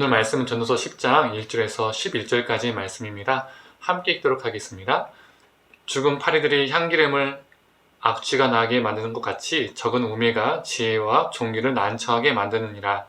오늘 말씀은 전도서 10장 1절에서 11절까지의 말씀입니다. 함께 읽도록 하겠습니다. 죽은 파리들이 향기름을 악취가 나게 만드는 것 같이 적은 우매가 지혜와 종기를 난처하게 만드느니라.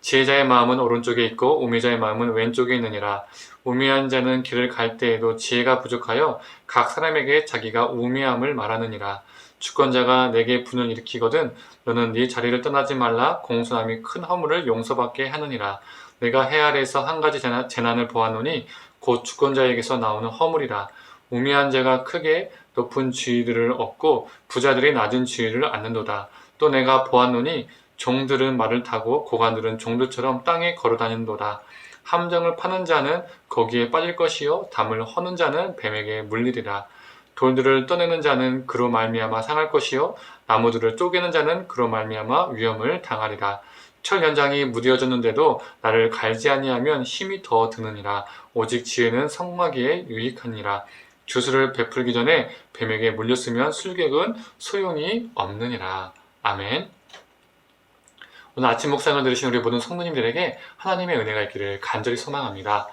지혜자의 마음은 오른쪽에 있고 우매자의 마음은 왼쪽에 있느니라. 우매한 자는 길을 갈 때에도 지혜가 부족하여 각 사람에게 자기가 우매함을 말하느니라. 주권자가 내게 분을 일으키거든 너는 네 자리를 떠나지 말라. 공손함이 큰 허물을 용서받게 하느니라. 내가 해 아래에서 한 가지 재난을 보았노니 곧 주권자에게서 나오는 허물이라. 우매한 자가 크게 높은 지위들을 얻고 부자들이 낮은 지위를 얻는도다. 또 내가 보았노니 종들은 말을 타고 고관들은 종들처럼 땅에 걸어다니는도다. 함정을 파는 자는 거기에 빠질 것이요 담을 허는 자는 뱀에게 물리리라. 돌들을 떠내는 자는 그로 말미암아 상할 것이요 나무들을 쪼개는 자는 그로 말미암아 위험을 당하리라. 철 연장이 무뎌졌는데도 나를 갈지 아니하면 힘이 더 드느니라. 오직 지혜는 성공하기에 유익하니라. 주술을 베풀기 전에 뱀에게 물렸으면 술객은 소용이 없느니라. 아멘. 오늘 아침 묵상을 들으신 우리 모든 성도님들에게 하나님의 은혜가 있기를 간절히 소망합니다.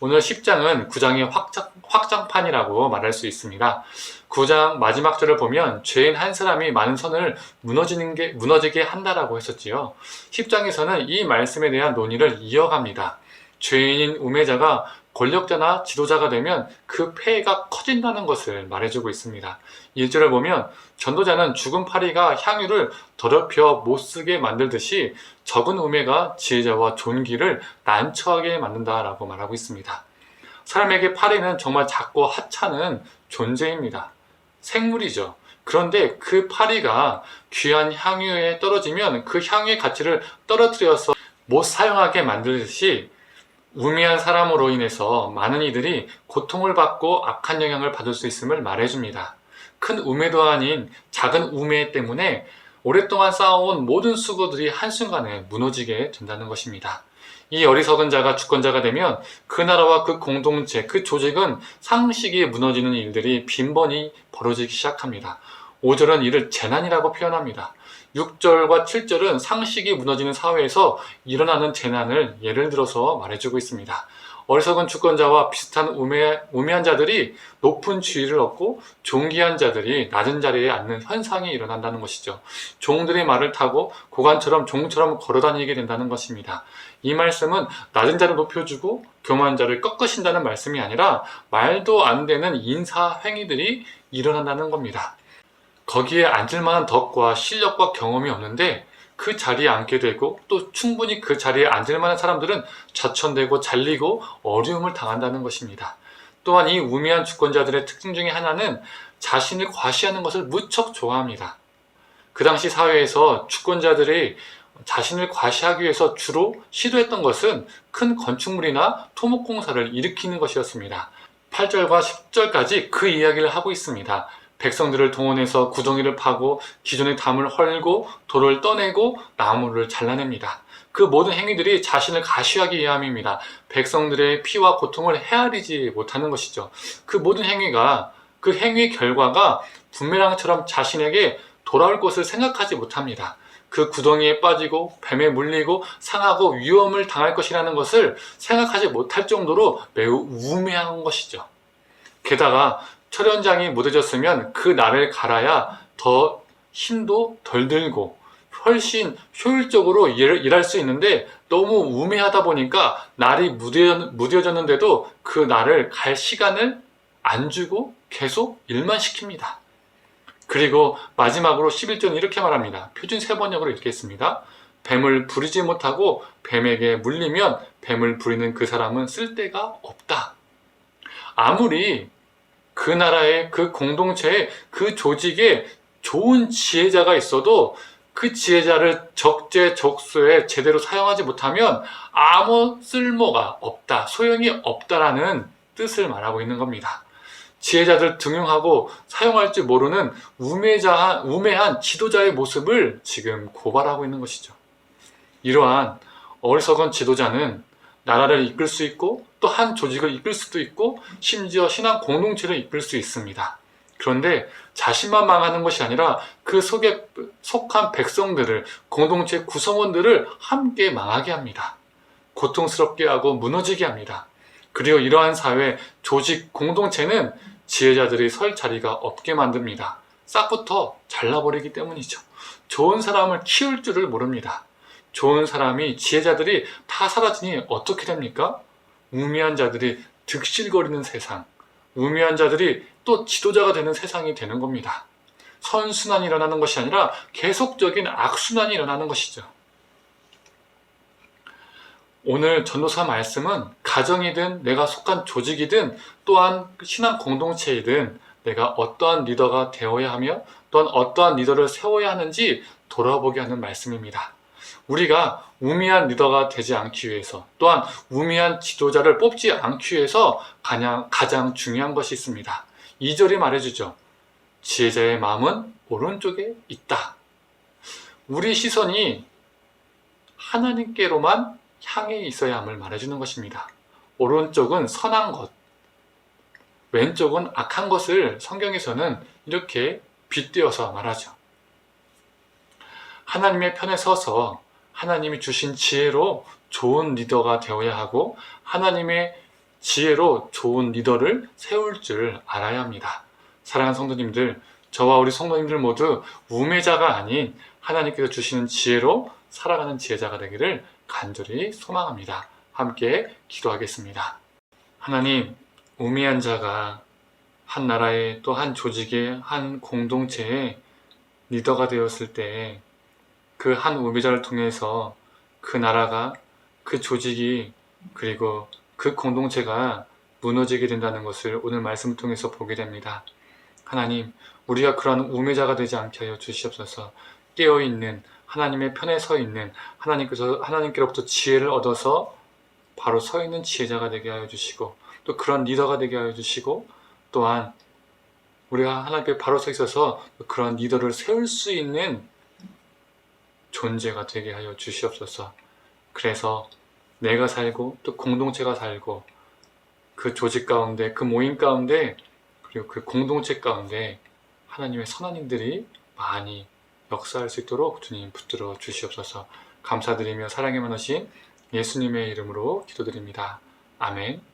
오늘 10장은 9장의 확장판이라고 말할 수 있습니다. 9장 마지막 절을 보면 죄인 한 사람이 많은 선을 무너지게 한다라고 했었지요. 10장에서는 이 말씀에 대한 논의를 이어갑니다. 죄인인 우매자가 권력자나 지도자가 되면 그 폐해가 커진다는 것을 말해주고 있습니다. 1절을 보면 전도자는 죽은 파리가 향유를 더럽혀 못쓰게 만들듯이 적은 우매가 지혜자와 존귀를 난처하게 만든다라고 말하고 있습니다. 사람에게 파리는 정말 작고 하찮은 존재입니다. 생물이죠. 그런데 그 파리가 귀한 향유에 떨어지면 그 향유의 가치를 떨어뜨려서 못 사용하게 만들듯이 우매한 사람으로 인해서 많은 이들이 고통을 받고 악한 영향을 받을 수 있음을 말해줍니다. 큰 우매도 아닌 작은 우매 때문에 오랫동안 쌓아온 모든 수고들이 한순간에 무너지게 된다는 것입니다. 이 어리석은 자가 주권자가 되면 그 나라와 그 공동체, 그 조직은 상식이 무너지는 일들이 빈번히 벌어지기 시작합니다. 5절은 이를 재난이라고 표현합니다. 6절과 7절은 상식이 무너지는 사회에서 일어나는 재난을 예를 들어서 말해주고 있습니다. 어리석은 주권자와 비슷한 우매한 자들이 높은 지위를 얻고 존귀한 자들이 낮은 자리에 앉는 현상이 일어난다는 것이죠. 종들의 말을 타고 고관처럼 종처럼 걸어다니게 된다는 것입니다. 이 말씀은 낮은 자를 높여주고 교만한 자를 꺾으신다는 말씀이 아니라 말도 안 되는 인사 행위들이 일어난다는 겁니다. 거기에 앉을 만한 덕과 실력과 경험이 없는데 그 자리에 앉게 되고 또 충분히 그 자리에 앉을 만한 사람들은 좌천되고 잘리고 어려움을 당한다는 것입니다. 또한 이 우매한 주권자들의 특징 중에 하나는 자신을 과시하는 것을 무척 좋아합니다. 그 당시 사회에서 주권자들이 자신을 과시하기 위해서 주로 시도했던 것은 큰 건축물이나 토목공사를 일으키는 것이었습니다. 8절과 10절까지 그 이야기를 하고 있습니다. 백성들을 동원해서 구덩이를 파고 기존의 담을 헐고 돌을 떠내고 나무를 잘라냅니다. 그 모든 행위들이 자신을 가시하기 위함입니다. 백성들의 피와 고통을 헤아리지 못하는 것이죠. 그 모든 행위가, 그 행위의 결과가 부메랑처럼 자신에게 돌아올 것을 생각하지 못합니다. 그 구덩이에 빠지고 뱀에 물리고 상하고 위험을 당할 것이라는 것을 생각하지 못할 정도로 매우 우매한 것이죠. 게다가 철 연장이 무뎌졌으면 그 날을 갈아야 더 힘도 덜 들고 훨씬 효율적으로 일할 수 있는데 너무 우매하다 보니까 날이 무뎌졌는데도 그 날을 갈 시간을 안 주고 계속 일만 시킵니다. 그리고 마지막으로 11절은 이렇게 말합니다. 표준 세번역으로 읽겠습니다. 뱀을 부리지 못하고 뱀에게 물리면 뱀을 부리는 그 사람은 쓸데가 없다. 아무리 그 나라의 그 공동체에 그 조직에 좋은 지혜자가 있어도 그 지혜자를 적재적소에 제대로 사용하지 못하면 아무 쓸모가 없다, 소용이 없다라는 뜻을 말하고 있는 겁니다. 지혜자들 등용하고 사용할 줄 모르는 우매한 지도자의 모습을 지금 고발하고 있는 것이죠. 이러한 어리석은 지도자는 나라를 이끌 수 있고 또 한 조직을 이끌 수도 있고 심지어 신앙 공동체를 이끌 수 있습니다. 그런데 자신만 망하는 것이 아니라 그 속에 속한 백성들을, 공동체 구성원들을 함께 망하게 합니다. 고통스럽게 하고 무너지게 합니다. 그리고 이러한 사회, 조직, 공동체는 지혜자들이 설 자리가 없게 만듭니다. 싹부터 잘라버리기 때문이죠. 좋은 사람을 키울 줄을 모릅니다. 좋은 사람이, 지혜자들이 다 사라지니 어떻게 됩니까? 우매한 자들이 득실거리는 세상, 우매한 자들이 또 지도자가 되는 세상이 되는 겁니다. 선순환이 일어나는 것이 아니라 계속적인 악순환이 일어나는 것이죠. 오늘 전도사 말씀은 가정이든 내가 속한 조직이든 또한 신앙 공동체이든 내가 어떠한 리더가 되어야 하며 또한 어떠한 리더를 세워야 하는지 돌아보게 하는 말씀입니다. 우리가 우매한 리더가 되지 않기 위해서 또한 우매한 지도자를 뽑지 않기 위해서 가장 중요한 것이 있습니다. 2절이 말해주죠. 지혜자의 마음은 오른쪽에 있다. 우리 시선이 하나님께로만 향해 있어야 함을 말해주는 것입니다. 오른쪽은 선한 것, 왼쪽은 악한 것을 성경에서는 이렇게 빗대어서 말하죠. 하나님의 편에 서서 하나님이 주신 지혜로 좋은 리더가 되어야 하고 하나님의 지혜로 좋은 리더를 세울 줄 알아야 합니다. 사랑하는 성도님들, 저와 우리 성도님들 모두 우매자가 아닌 하나님께서 주시는 지혜로 살아가는 지혜자가 되기를 간절히 소망합니다. 함께 기도하겠습니다. 하나님, 우매한 자가 한 나라의 또 한 조직의 한 공동체의 리더가 되었을 때 그 한 우매자를 통해서 그 나라가, 그 조직이, 그리고 그 공동체가 무너지게 된다는 것을 오늘 말씀을 통해서 보게 됩니다. 하나님, 우리가 그러한 우매자가 되지 않게 하여 주시옵소서. 깨어있는 하나님의 편에 서 있는 하나님께로부터 지혜를 얻어서 바로 서 있는 지혜자가 되게 하여 주시고 또 그런 리더가 되게 하여 주시고 또한 우리가 하나님께 바로 서 있어서 그런 리더를 세울 수 있는 존재가 되게 하여 주시옵소서. 그래서 내가 살고 또 공동체가 살고 그 조직 가운데, 그 모임 가운데, 그리고 그 공동체 가운데 하나님의 선하님들이 많이 역사할 수 있도록 주님 붙들어 주시옵소서. 감사드리며 사랑에 많으신 예수님의 이름으로 기도드립니다. 아멘.